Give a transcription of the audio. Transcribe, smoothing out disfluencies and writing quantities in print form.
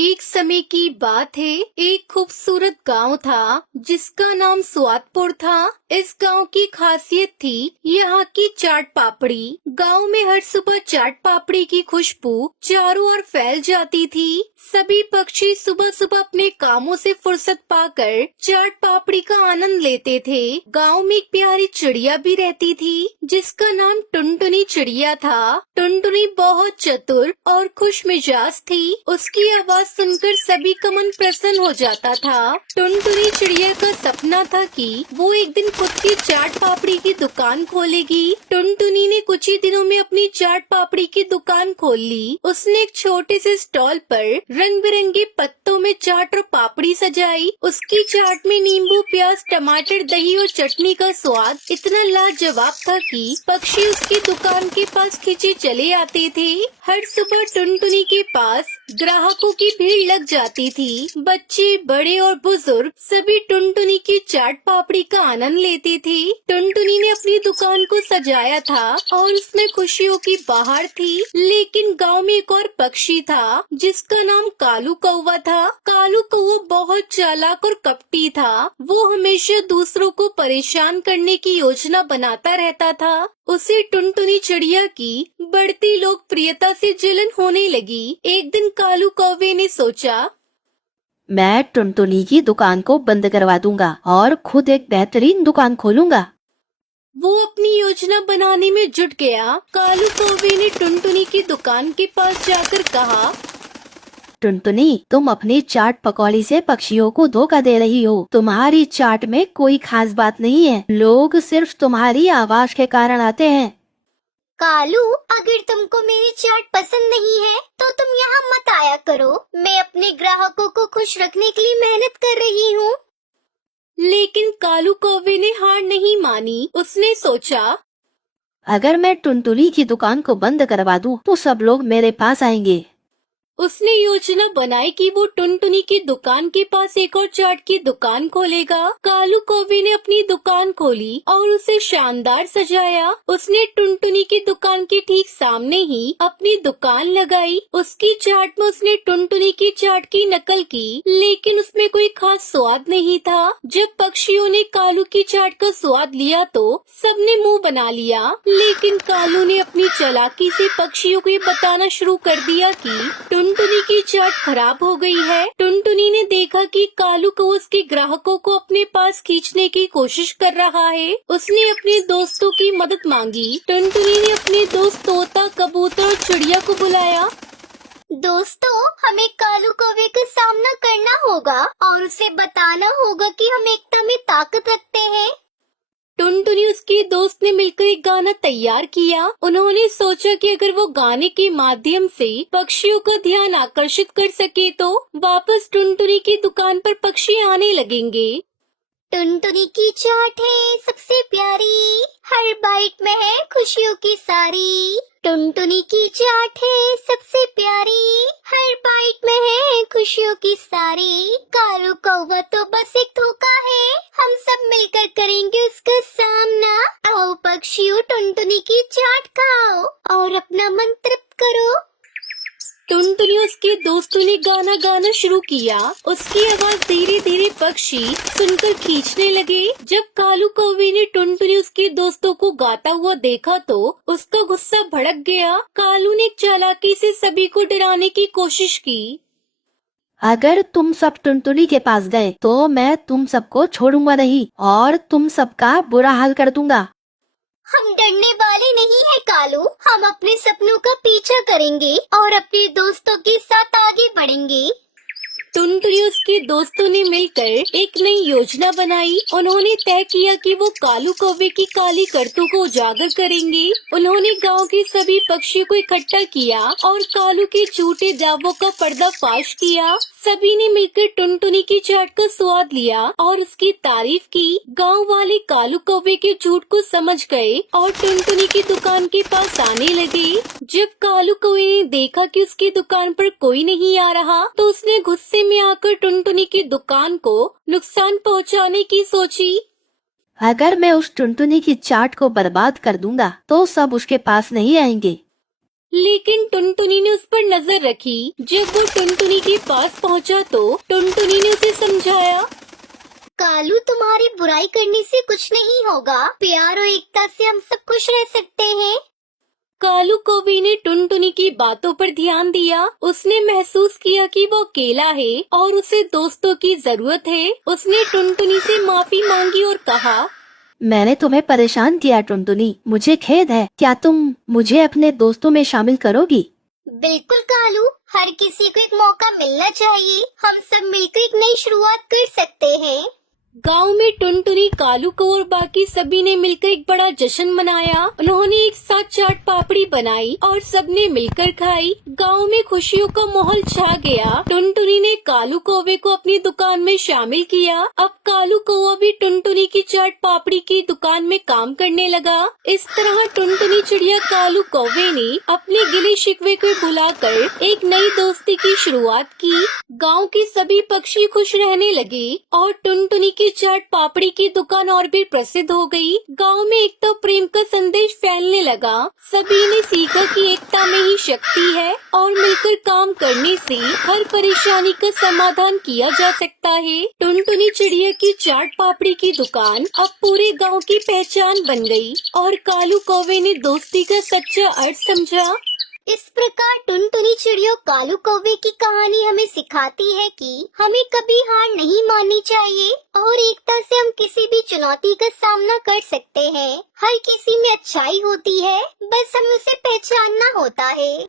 एक समय की बात है। एक खूबसूरत गांव था जिसका नाम स्वादपुर था। इस गांव की खासियत थी यहाँ की चाट पापड़ी। गांव में हर सुबह चाट पापड़ी की खुशबू चारों ओर फैल जाती थी। सभी पक्षी सुबह सुबह अपने कामों से फुर्सत पाकर चाट पापड़ी का आनंद लेते थे। गांव में एक प्यारी चिड़िया भी रहती थी जिसका नाम टुनटुनी चिड़िया था। टुनटुनी बहुत चतुर और खुश मिजाज थी। उसकी आवाज सुनकर सभी का मन प्रसन्न हो जाता था। टुनटुनी चिड़िया का सपना था कि वो एक दिन खुद की चाट पापड़ी की दुकान खोलेगी। टुनटुनी ने कुछ ही दिनों में अपनी चाट पापड़ी की दुकान खोल ली। उसने एक छोटे से स्टॉल पर रंग बिरंगे पत्तों में चाट और पापड़ी सजाई। उसकी चाट में नींबू, प्याज, टमाटर, दही और चटनी का स्वाद इतना लाजवाब था कि पक्षी उसकी दुकान के पास खींचे चले आते थे। हर सुबह टुनटुनी के पास ग्राहकों की भीड़ लग जाती थी। बच्चे, बड़े और बुजुर्ग सभी टुनटुनी की चाट पापड़ी का आनंद लेते थे। टुनटुनी ने अपनी दुकान को सजाया था और उसमें खुशियों की बहार थी। लेकिन गांव में एक और पक्षी था जिसका नाम कालू कौवा था। कालू कौवा बहुत चालाक और कपटी था। वो हमेशा दूसरों को परेशान करने की योजना बनाता रहता था। उसे टुनटुनी चिड़िया की बढ़ती लोकप्रियता से जलन होने लगी। एक दिन कालू कौवे ने सोचा, मैं टुनटुनी की दुकान को बंद करवा दूंगा और खुद एक बेहतरीन दुकान खोलूंगा। वो अपनी योजना बनाने में जुट गया। कालू कौवे ने टुनटुनी की दुकान के पास जाकर कहा, टुनटुनी, तुम अपनी चाट पकौड़ी से पक्षियों को धोखा दे रही हो। तुम्हारी चाट में कोई खास बात नहीं है। लोग सिर्फ तुम्हारी आवाज के कारण आते हैं। कालू, अगर तुमको मेरी चाट पसंद नहीं है तो तुम यहाँ मत आया करो। मैं अपने ग्राहकों को खुश रखने के लिए मेहनत कर रही हूँ। लेकिन कालू कौवे ने हार नहीं मानी। उसने सोचा, अगर मैं टुनटुनी की दुकान को बंद करवा दूं तो सब लोग मेरे पास आएंगे। उसने योजना बनाई कि वो टुनटुनी की दुकान के पास एक और चाट की दुकान खोलेगा। कालू कौवे ने अपनी दुकान खोली और उसे शानदार सजाया। उसने टुनटुनी की दुकान के ठीक सामने ही अपनी दुकान लगाई। उसकी चाट में उसने टुनटुनी की चाट की नकल की, लेकिन उसमें कोई खास स्वाद नहीं था। जब पक्षियों ने कालू की चाट का स्वाद लिया तो सबने मुंह बना लिया। लेकिन कालू ने अपनी चालाकी से पक्षियों को ये बताना शुरू कर दिया कि टुनटुनी की चाट खराब हो गई है। टुनटुनी ने देखा कि कालू को उसके ग्राहकों को अपने पास खींचने की कोशिश कर रहा है। उसने अपने दोस्तों की मदद मांगी। टुनटुनी ने अपने दोस्त तोता, कबूतर और चिड़िया को बुलाया। दोस्तों, हमें कालू कौवे का सामना करना होगा और उसे बताना होगा कि हम एकता में ताकत रखते हैं। टुनटुनी उसके दोस्त ने मिलकर एक गाना तैयार किया। उन्होंने सोचा कि अगर वो गाने के माध्यम से पक्षियों का ध्यान आकर्षित कर सके तो वापस टुनटुनी की दुकान पर पक्षी आने लगेंगे। टुनटुनी की चाट है सबसे प्यारी, हर बाइट में है खुशियों की सारी। टुनटुनी की चाट है सबसे प्यारी, हर बाइट में है खुशियों की सारी। कालू कौवा तो बस एक धोखा है, हम सब मिलकर करेंगे उसका सामना। आओ पक्षियों, टुनटुनी की चाट खाओ और अपना मन तृप्त करो। टुनटुनी उसके दोस्तों ने गाना गाना शुरू किया। उसकी आवाज धीरे धीरे पक्षी सुनकर खींचने लगे। जब कालू कौवे ने टुनटुनी उसके दोस्तों को गाता हुआ देखा तो उसका गुस्सा भड़क गया। कालू ने चालाकी से सभी को डराने की कोशिश की। अगर तुम सब टुनटुनी के पास गए तो मैं तुम सबको छोड़ूंगा नहीं और तुम सबका बुरा हाल कर दूंगा। हम डरने वाले नहीं हैं कालू, हम अपने सपनों का पीछा करेंगे और अपने दोस्तों के साथ आगे बढ़ेंगे। टुनटुनी उसके दोस्तों ने मिलकर एक नई योजना बनाई। उन्होंने तय किया कि वो कालू कौवे की काली करतूतों को उजागर करेंगे। उन्होंने गांव के सभी पक्षियों को इकट्ठा किया और कालू के झूठे दावों का पर्दाफाश किया। सभी ने मिलकर टुनटुनी की चाट का स्वाद लिया और उसकी तारीफ की। गांव वाले कालू कौवे के झूठ को समझ गए और टुनटुनी की दुकान के पास आने लगे। जब कालू कौवे ने देखा कि उसकी दुकान पर कोई नहीं आ रहा तो उसने गुस्से में आकर टुनटुनी की दुकान को नुकसान पहुंचाने की सोची। अगर मैं उस टुनटुनी की चाट को बर्बाद कर दूंगा तो सब उसके पास नहीं आएंगे। लेकिन टुनटुनी ने उस पर नजर रखी। जब वो टुनटुनी के पास पहुंचा तो टुनटुनी ने उसे समझाया। कालू, तुम्हारी बुराई करने से कुछ नहीं होगा। प्यार और एकता से हम सब खुश रह सकते हैं। कालू कौवे ने टुनटुनी की बातों पर ध्यान दिया। उसने महसूस किया कि वो अकेला है और उसे दोस्तों की जरूरत है। उसने टुनटुनी से माफी मांगी और कहा, मैंने तुम्हें परेशान किया टुनटुनी, मुझे खेद है। क्या तुम मुझे अपने दोस्तों में शामिल करोगी? बिल्कुल कालू, हर किसी को एक मौका मिलना चाहिए। हम सब मिलकर एक नई शुरुआत कर सकते हैं। गांव में टुनटुनी, कालू को और बाकी सभी ने मिलकर एक बड़ा जश्न मनाया। उन्होंने एक साथ चाट पापड़ी बनाई और सबने मिलकर खाई। गांव में खुशियों का माहौल छा गया। टुनटुनी ने कालू कौवे को अपनी दुकान में शामिल किया। अब कालू कौवा भी टुनटुनी की चाट पापड़ी की दुकान में काम करने लगा। इस तरह टुनटुनी चिड़िया कालू कौवे ने अपने गिले शिकवे को भुलाकर एक नई दोस्ती की शुरुआत की। गाँव के सभी पक्षी खुश रहने लगे और टुनटुनी की चाट पापड़ी की दुकान और भी प्रसिद्ध हो गई। गांव में एकता प्रेम का संदेश फैलने लगा। सभी ने सीखा कि एकता में ही शक्ति है और मिलकर काम करने से हर परेशानी का समाधान किया जा सकता है। टुनटुनी चिड़िया की चाट पापड़ी की दुकान अब पूरे गांव की पहचान बन गई और कालू कौवे ने दोस्ती का सच्चा अर्थ समझा। इस प्रकार टुनटुनी चिड़िया कालू कौवे की कहानी हमें सिखाती है कि हमें कभी हार नहीं माननी चाहिए और एकता से हम किसी भी चुनौती का सामना कर सकते हैं। हर किसी में अच्छाई होती है, बस हमें उसे पहचानना होता है।